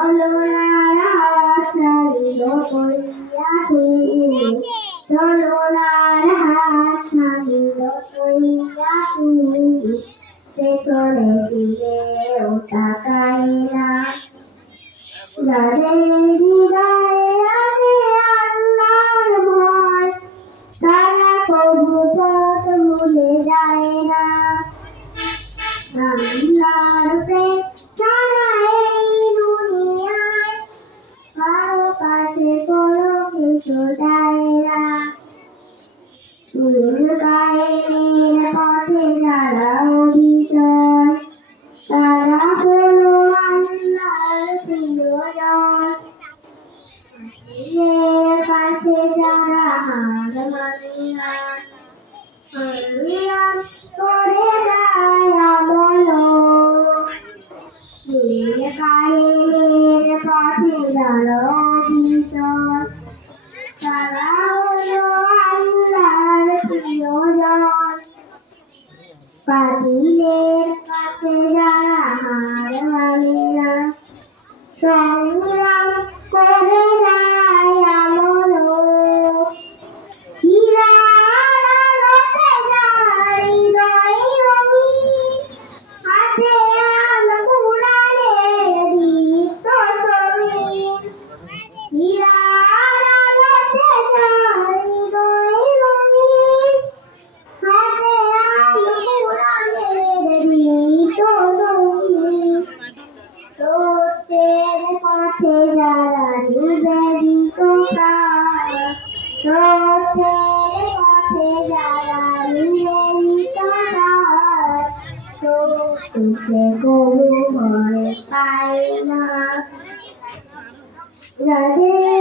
চলনার হাত ছাড়িল করিয়া তুমি, চলনার হাত ছাড়িল করিয়া তুমি, পেছনে ফিরেও তাকায় না। যাদের হৃদয়ে আছে আল্লাহর ভয়, তারা কবু পথ ভুলে যায় না। আল্লাহর প্রেম ছাড়া এই দুনিয়ায় কারো কাছে কোনো কিছু চায় না। কায়েমের পথে যারা অবিচল, তারা হলো আল্লাহর প্রিয়জন। দিলের কাছে যারা হার মানে না, আল্লাহ করে দেয় আমল। কায়েমের পথে যারা অবিচল, তারা হলো আল্লাহর প্রিয়জন। বাতিলের কাছে যারা হার মানে না, সংগ্রাম করে যায় আমল। হীরার আলোতে যার হৃদয় রঙিন, হাতে আল কুরআনের দীপ্ত ছবি। হীরার আলোতে যার হৃদয় রঙিন, হাতে আল কুরআনের দীপ্ত ছবি। সত্যের পথে যারা নিবেদিত প্রাণ, সত্যের পথে যারা নিবেদিত প্রাণ, সে কবু ভয় পায় না। যাদের